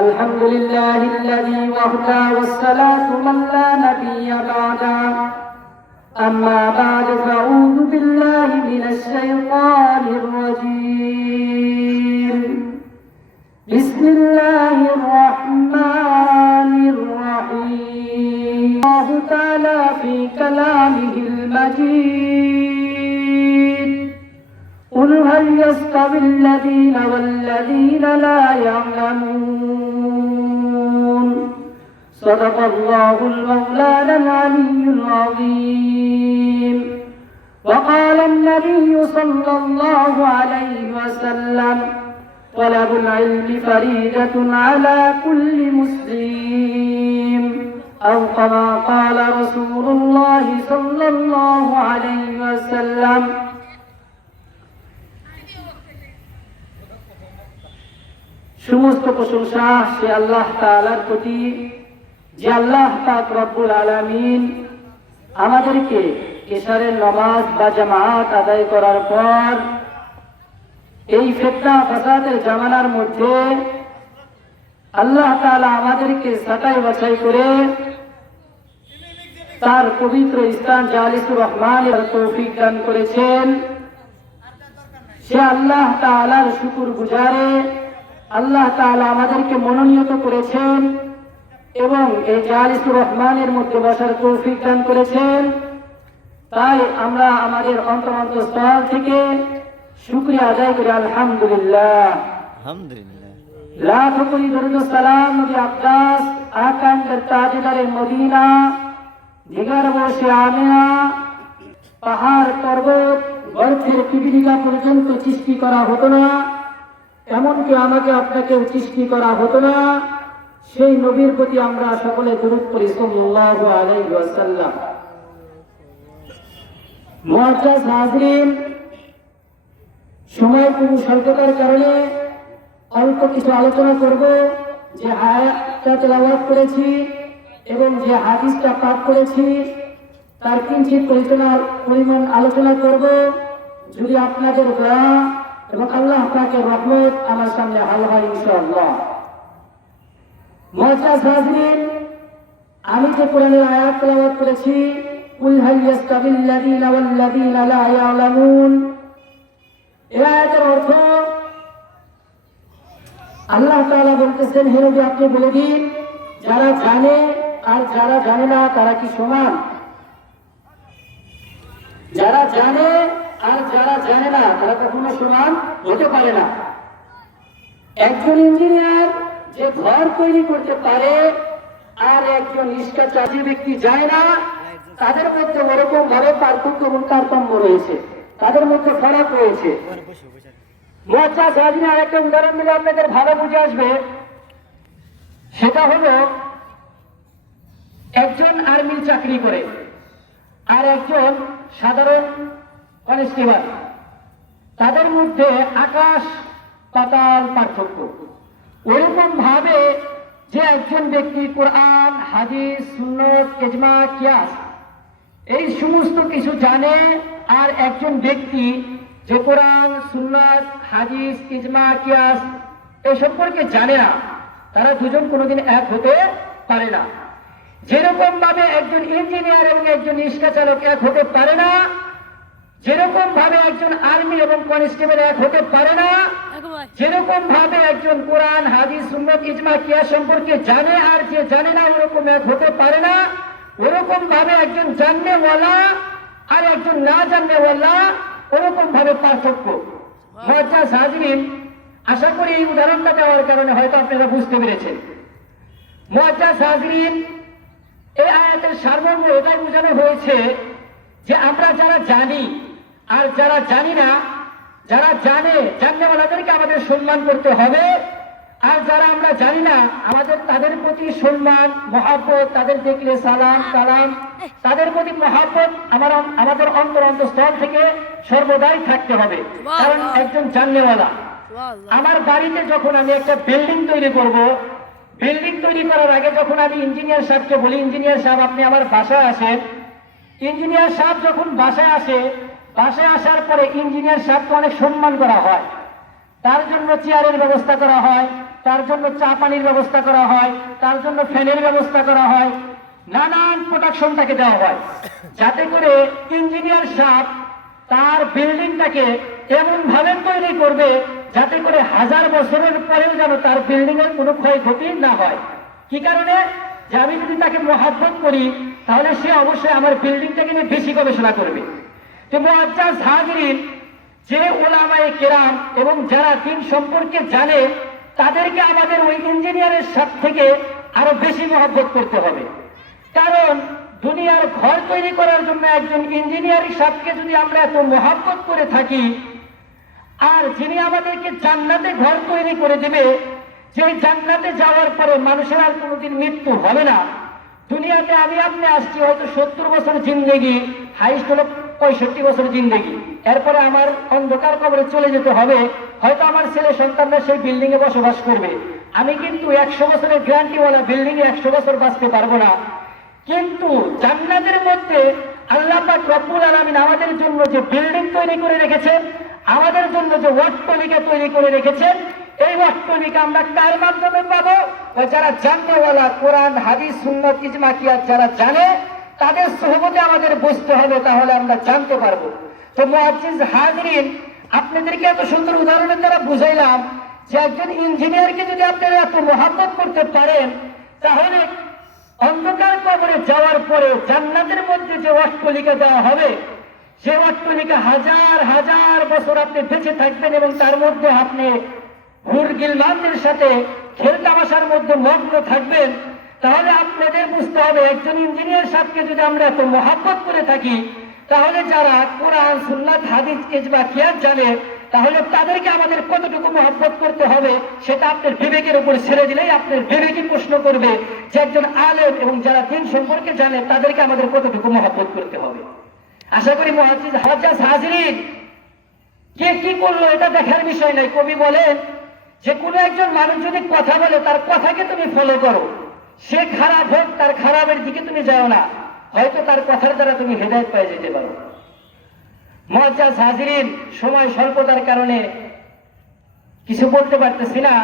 الحمد لله الذي وحده والصلاة من لا نبي بعده أما بعد فأعوذ بالله من الشيطان الرجيم بسم الله الرحمن الرحيم الله تعالى في كلامه المجيد قل هل يستوي الذين والذين لا يعلمون صدق الله المولانا العلي العظيم وقال النبي صلى الله عليه وسلم طلب العلم فريضة على كل مسلم أو كما قال رسول الله صلى الله عليه وسلم সমস্ত প্রশংসা সে আল্লাহ তাআলার প্রতি যে আল্লাহ পাক রব্বুল আলামিন আমাদেরকে এশারের নামাজ বা জামাত আদায় করার পর এই ফিতনা ফাসাদের জামানার মধ্যে আল্লাহ তাআলা আমাদেরকে ছাঁটাই বাছাই করে তার পবিত্র স্থান জালিসুর রহমানের তৌফিক দান করেছেন। সে আল্লাহ তাআলার শুকর গুজারে আল্লাহ তাআলা আমাদেরকে মনোনীত করেছেন এবং এই জালিসুর রহমানের মধ্যে বসার তৌফিক দান করেছেন। তাই আমরা আমাদের অন্তরস্থল থেকে শুকরিয়া আদায় করি আলহামদুলিল্লাহ। লাখো কোটি দরুদ ও সালাম নবী আকদাস আকান্দার তাজদারে মদিনা দিগার বসে আমিনা পাহাড় পর্বত বরফের পিপিলিকা পর্যন্ত সৃষ্টি করা হতো না, এমনকি আমাকে আপনাকে সৃষ্টি করা হতো না, সেই নবীর প্রতি আমরা সকলে দরুদ পড়ি সাল্লাল্লাহু আলাইহি ওয়াসাল্লাম। মুআজ্জাজ হাজরিন, সময় খুব স্বল্পতার কারণে অল্প কিছু আলোচনা করব। যে আয়াতটা তেলাওয়াত করেছি এবং যে হাদিসটা পাঠ করেছি তার কিঞ্চিত পরিমাণ আলোচনা করব। যদি আপনাদের দয়া এবং আল্লাহ পাকের রহমত আমার সামনে হাল হয় ইনশাআল্লাহ। মুআজ্জাজ হাজরিন, আমি যে কোরআনের আয়াত তেলাওয়াত করেছি কুল হাল ইয়াস্তাবিল লাযীনা ওয়াল লাযীনা লা ইয়ালামুন, এই আয়াতের অর্থ আল্লাহ তাআলা বলতেছেন, হে নবী আপনি বলে দিন যারা জানে আর যারা জানে না তারা কি সমান? যারা জানে আর যারা জানে না তারা কখনো সমান হতে পারে না। একজন ইঞ্জিনিয়ার যে ঘর তৈরি করতে পারে আর একজন রিক্সা চাষি ব্যক্তি যায় না, তাদের মধ্যে ওরকম ভাবে পার্থক্য এবং তারতম্য রয়েছে, তাদের মধ্যে ফারাক রয়েছে। মুআজ্জাজ হাজরিন, আরেকটা উদাহরণ দিলে আপনাদের ভালো বুঝে আসবে। সেটা হলো একজন আর্মির চাকরি করে আর একজন সাধারণ কনস্টেবল, তাদের মধ্যে আকাশ পাতাল পার্থক্য। ওরকম ভাবে যে একজন ব্যক্তি কোরআন হাদিস সুন্নত ইজমা কিয়াস এই সমস্ত কিছু জানে আর একজন ব্যক্তি যে কোরআন সুন্নাত হাদিস ইজমা কিয়াস এই সম্পর্কে জানে না, তারা দুজন কোনোদিন এক হতে পারে না। যেরকম ভাবে একজন ইঞ্জিনিয়ার এবং একজন রিক্সা চালক এক হতে পারে না, যেরকম ভাবে একজন আর্মি এবং কনস্টেবল এক হতে পারে না, যেরকম ভাবে একজন কোরআন হাদিস সুন্নাত ইজমা কিয়াস সম্পর্কে জানে আর যে জানে না ওরকম এক হতে পারে না, ওরকম ভাবে একজন জাননেওয়ালা আর একজন না জাননেওয়ালা ওরকম ভাবে পার্থক্য। মুআজ্জাজ হাজরিন, আশা করি এই উদাহরণটা দেওয়ার কারণে হয়তো আপনারা বুঝতে পেরেছেন। মুআজ্জাজ হাজরিন, এই আয়াতের সারমর্ম এটাই বোঝানো হয়েছে যে আমরা যারা জানি আর যারা জানি না, যারা জাননেওয়ালাদেরকে আমাদের সম্মান করতে হবে, আর যারা আমরা জানি না আমাদের তাদের প্রতি সম্মান মহব্বত, তাদের দেখলে সালাম কালাম, তাদের প্রতি মহব্বত আমাদের অন্তরস্থল থেকে সর্বদাই থাকতে হবে। কারণ একজন জাননেওয়ালা, আমার বাড়িতে যখন আমি একটা বিল্ডিং তৈরি করব, বিল্ডিং তৈরি করার আগে যখন আমি ইঞ্জিনিয়ার সাহেবকে বলি, ইঞ্জিনিয়ার সাহেব আপনি আমার বাসায় আসেন, ইঞ্জিনিয়ার সাহেব যখন বাসায় আসে, বাসায় আসার পরে ইঞ্জিনিয়ার সাহেবকে অনেক সম্মান করা হয়। তার জন্য চেয়ারের ব্যবস্থা করা হয়, তার জন্য চা পানির ব্যবস্থা করা হয়, তার জন্য ফ্যানের ব্যবস্থা করা হয়, নানান প্রোটেকশন তাকে দেওয়া হয়, যাতে করে ইঞ্জিনিয়ার সাহেব তার বিল্ডিংটাকে এমন ভাবে তৈরি করবে যাতে করে 1000 বছরের পরেও যেন তার বিল্ডিং এর কোনো ক্ষয়ক্ষতি না হয়। কি কারণে? যে আমি যদি তাকে মহাব্বত করি তাহলে সে অবশ্যই আমার বিল্ডিংটাকে নিয়ে বেশি গবেষণা করবে। তো মুআজ্জাজ হাজিরিন, যে ওলামায়ে কেরাম এবং যারা দিন সম্পর্কে জানে তাদেরকে আমাদের ওই ইঞ্জিনিয়ারের সাথে থেকে আরো বেশি মহব্বত করতে হবে। কারণ দুনিয়ার ঘর তৈরি করার জন্য একজন ইঞ্জিনিয়ার সাহেবকে যদি আমরা এত মহব্বত করে থাকি, আর যিনি আমাদেরকে জান্নাতে ঘর তৈরি করে দেবে, যে জান্নাতে যাওয়ার পরে মানুষের আর কোনোদিন মৃত্যু হবে না। দুনিয়াতে আমি আপনি আসছি হয়তো 70 বছর জিন্দেগি, হাইস্ট হলো 65 বছর জিন্দেগি, এরপরে আমার অন্ধকার কবরে চলে যেতে হবে। হয়তো আমার ছেলে সন্তানরা সেই বিল্ডিং এ বসবাস করবে, আমি কিন্তু 100 বছরের গ্যারান্টিওয়ালা বিল্ডিং এ 100 বছর বাঁচতে পারবো না। কিন্তু জান্নাতের মধ্যে আল্লাহ পাক রব্বুল আলামিন আমাদের জন্য যে বিল্ডিং তৈরি করে রেখেছেন, আমাদের জন্য যে ওয়াট্টলিকা তৈরি করে রেখেছেন, এই ওয়াট্টলিকা আমরা কার মাধ্যমে পাবো? যারা জাননেওয়ালা, কোরআন হাদিস সুন্নাত ইজমা কিয়াস যারা জানে, তাদের সোহবতে আমাদের বসতে হবে, তাহলে আমরা জানতে পারবো। তো মুআজ্জিজ হাজিরিন, আপনাদেরকে এত সুন্দর উদাহরণের দ্বারা বুঝাইলাম যে একজন ইঞ্জিনিয়ারকে যদি আপনারা এত মহব্বত করতে পারেন, তাহলে অন্ধকার কবরে যাওয়ার পরে জান্নাতের মধ্যে যে ওয়াট্টলিকা দেওয়া হবে, সে ওয়াট্টলিকা 1000 বছর আপনি বেঁচে থাকবেন এবং তার মধ্যে আপনি হুর গিলমানদের সাথে খেলতামাশার মধ্যে মগ্ন থাকবেন। তাহলে আপনাদের বুঝতে হবে, একজন ইঞ্জিনিয়ার সাহেবকে যদি আমরা এত মহব্বত করে থাকি, তাহলে যারা কোরআন সুন্নাত হাদিস ইজমা কিয়াস জানে, তাহলে তাদেরকে আমাদের কতটুকু মহব্বত করতে হবে সেটা আপনার বিবেকের উপর ছেড়ে দিলেই আপনার বিবেকই প্রশ্ন করবে যে একজন আলেম এবং যারা দিন সম্পর্কে জানে তাদেরকে আমাদের কতটুকু মহব্বত করতে হবে। আশা করি মুআজ্জিজ হাজিরিন, কে কি করলো এটা দেখার বিষয় নাই। কবি বলেন যে কোনো একজন মানুষ যদি কথা বলে তার কথাকে তুমি ফলো করো, সে খারাপ হোক তার খারাপের দিকে তুমি যাও না, হয়তো তার কথার দ্বারা তুমি হেদায়েত পেয়ে যেতে পারো। মুআজ্জাজ হাজিরিন, সময় স্বল্পতার কারণে কিছু বলতে পারতেছি না।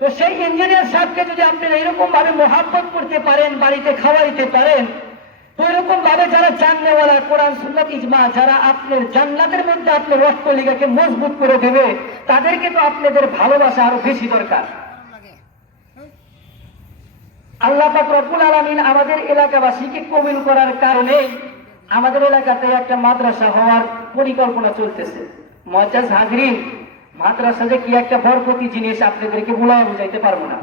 তো সেই ইঞ্জিনিয়ার সাহেবকে যদি আপনারা এরকম ভাবে মহব্বত করতে পারেন, বাড়িতে খাওয়াইতে পারেন, তো এরকম ভাবে যারা জাননেওয়ালা, কোরআন সুন্নাত ইজমা যারা আপনার জান্নাতের মধ্যে আপনার ওয়াট্টলিকাকে মজবুত করে দেবে, তাদেরকে তো আপনাদের ভালোবাসা আরো বেশি দরকার। আল্লাহ পাক রব্বুল আলামিন আমাদের এলাকাবাসীকে কবুল করার কারণে আমাদের এলাকাতে একটা মাদ্রাসা হওয়ার পরিকল্পনা চলতেছে। মুআজ্জাজ হাজিরিন, মাদ্রাসা যে কি একটা বরকতি জিনিস আপনাদেরকে বলে বুঝাইতে পারবো না।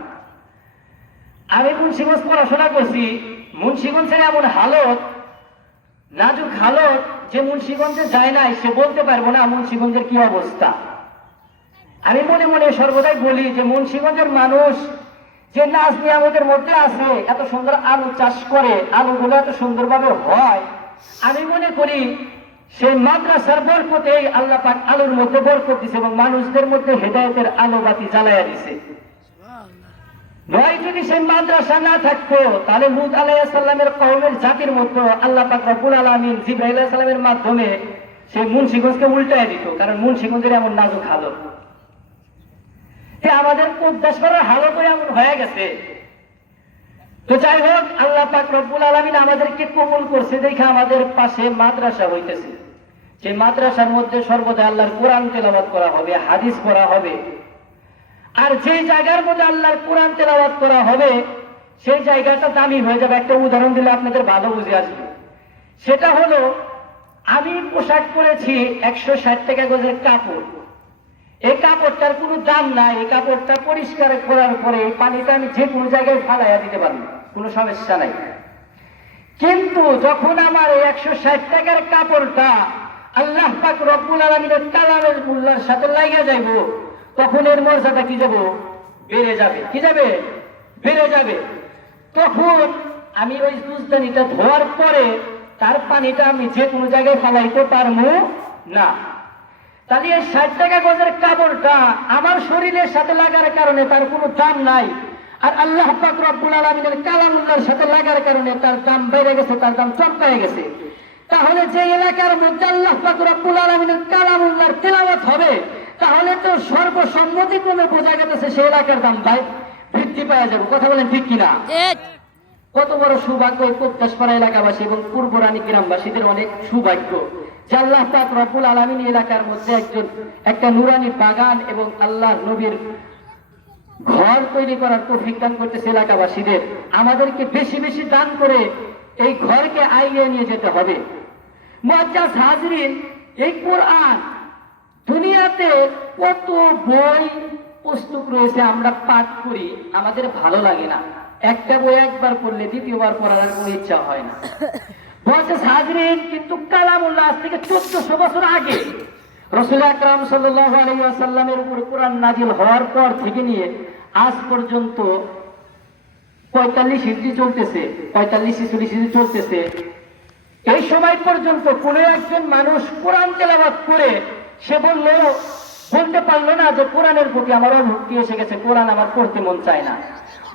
আমি মুন্সিগঞ্জ পড়াশোনা করছি, মুন্সিগঞ্জের এমন হালত, নাজুক হালত, যে মুন্সিগঞ্জে যায় নাই সে বলতে পারবো না মুন্সিগঞ্জের কি অবস্থা। আমি মনে মনে সর্বদাই বলি যে মুন্সিগঞ্জের মানুষ যে নাজ নিয়ামতের মধ্যে আছে, এত সুন্দর আলু চাষ করে, আলুগুলো এত সুন্দরভাবে হয়, আমি মনে করি সেই মাদ্রাসার বরকতে আল্লাহ পাক আলুর মধ্যে বরকত দিছে এবং মানুষদের মধ্যে হেদায়েতের আলো বাতি জ্বালাইয়া দিছে। নয় যদি সেই মাদ্রাসা না থাকতো তাহলে লূত আলাইহিস সালামের কওমের জাতির মধ্যে আল্লাহ পাক রব্বুল আলামিন জিবরাইল আলাইহিস সালামের মাধ্যমে সেই মুন্সিগঞ্জকে উল্টায় দিত। কারণ মুন্সিগঞ্জের এমন নাজুক হালত, আমাদের কোদ্দাসপাড়ার হালত এমন হয়ে গেছে। তো যাই হোক, আল্লাহ পাক রব্বুল আলামিন আমাদেরকে কবুল করছে দেখে আমাদের পাশে মাদ্রাসা হইতেছে। সেই মাদ্রাসার মধ্যে সর্বদা আল্লাহর কোরআন তেলাওয়াত করা হবে, হাদিস পড়া হবে। আর যে জায়গার মধ্যে আল্লাহর কোরআন তেলাওয়াত করা হবে সেই জায়গাটা দামি হয়ে যাবে। একটা উদাহরণ দিলে আপনাদের ভালো বুঝে আসবে। সেটা হলো, আমি পোশাক পরেছি 160 টাকা গজের কাপড়, এই কাপড়টার কোনো দাম নাই, এই কাপড়টা পরিষ্কার করার পরে পানিটা আমি যে কোনো জায়গায় ফালাইয়া দিতে পারবো, কোনো সমস্যা নাই। কিন্তু যখন আমার এই 160 টাকার কাপড়টা আল্লাহ পাক রব্বুল আলামিনের কালামের মূল্যের সাথে লাগিয়ে যাইব, তখন এর মর্যাদা কি যাবে? বেড়ে যাবে। কি যাবে? বেড়ে যাবে। তখন আমি ওই দুধদানিটা ধোয়ার পরে তার পানিটা আমি যে কোনো জায়গায় ফালাইতে পারবো না। তাহলে এই 60 টাকা গজের কাপড়টা আমার শরীরের সাথে লাগার কারণে তার কোনো দাম নাই, আর আল্লাহ পাক রব্বুল আলামিনের কালামুল্লাহর সাথে লাগার কারণে তার দাম বেড়ে গেছে, তার দাম চমকায় গেছে। তাহলে যে এলাকার মধ্যে আল্লাহ পাক রব্বুল আলামিনের কালামুল্লাহর তেলাওয়াত হবে তাহলে তো সর্বসম্মতিক্রমে বোঝা গেছে সে এলাকার দাম ভাই বৃদ্ধি পাওয়া যাবে। কথা বলেন ঠিক কিনা? কত বড় সৌভাগ্য এই প্রত্যাশপাড়া এলাকাবাসী এবং পূর্বরানী গ্রামবাসীদের অনেক সৌভাগ্য যে আল্লাহ পাক রব্বুল আলামিন এলাকার মধ্যে একটা নুরানি বাগান এবং আল্লাহ নবীর ঘর তৈরি করার তৌফিক দান করতেছে এলাকাবাসীদের। আমাদেরকে বেশি বেশি দান করে এই ঘরকে আইয়ে নিয়ে যেতে হবে। মুআজ্জাজ হাজরিন, এই কোরআন দুনিয়াতে কত বই পুস্তক রয়েছে, আমরা পাঠ করি, আমাদের ভালো লাগে না। একটা বই একবার পড়লে দ্বিতীয়বার পড়ার আর কোনো ইচ্ছা হয় না। মুআজ্জাজ হাজরিন, কিন্তু কালামুল্লাহ আজ থেকে 1400 বছর আগে রাসূল আকরাম সাল্লাল্লাহু আলাইহি ওয়াসাল্লামের উপর কোরআন নাজিল হওয়ার পর থেকে নিয়ে আজ পর্যন্ত 45 হিজরি চলতেছে, 45-46 হিজরি চলতেছে। এই সময় পর্যন্ত কোন একজন মানুষ কোরআন তেলাওয়াত করে সে বলতে পারলো না যে কোরআনের প্রতি আমার ভক্তি এসে গেছে, কোরআন আমার পড়তে মন চায় না।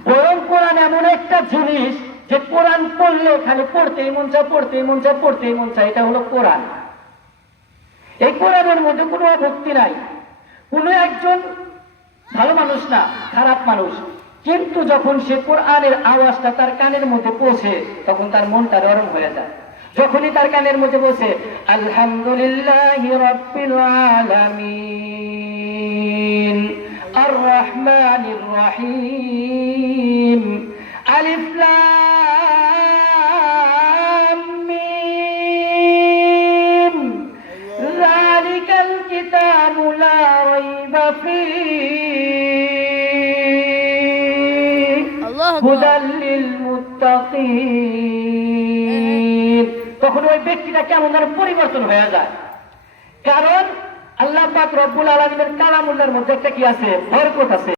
বরং কোরআন এমন একটা জিনিস যে কোরআন পড়লে খালি পড়তেই মন চায়, পড়তেই মন চায়, পড়তেই মন চায়। এটা হলো কোরআন। এই কোরআনের মধ্যে কোনো ভক্তি নাই। কোনো একজন ভালো মানুষ না, খারাপ মানুষ, কিন্তু যখন সে কোরআনের আওয়াজটা তার কানের মধ্যে পৌঁছে তখন তার মনটা নরম হয়ে যায়। যখনই তার কানের মধ্যে বসে আলহামদুলিল্লাহি রাব্বিল আলামিন আর রহমানির রহিম আলিফ লাম মিম যালিকাল কিতাবু লা রাইবা ফীহি হুদাল লিল মুত্তাকিন, তখন ওই ব্যক্তিটা কেমন যেন পরিবর্তন হয়ে যায়। কারণ আল্লাহ পাক রব্বুল আলামিনের কালামুল্লাহর মধ্যে একটা কি আছে? বরকত আছে।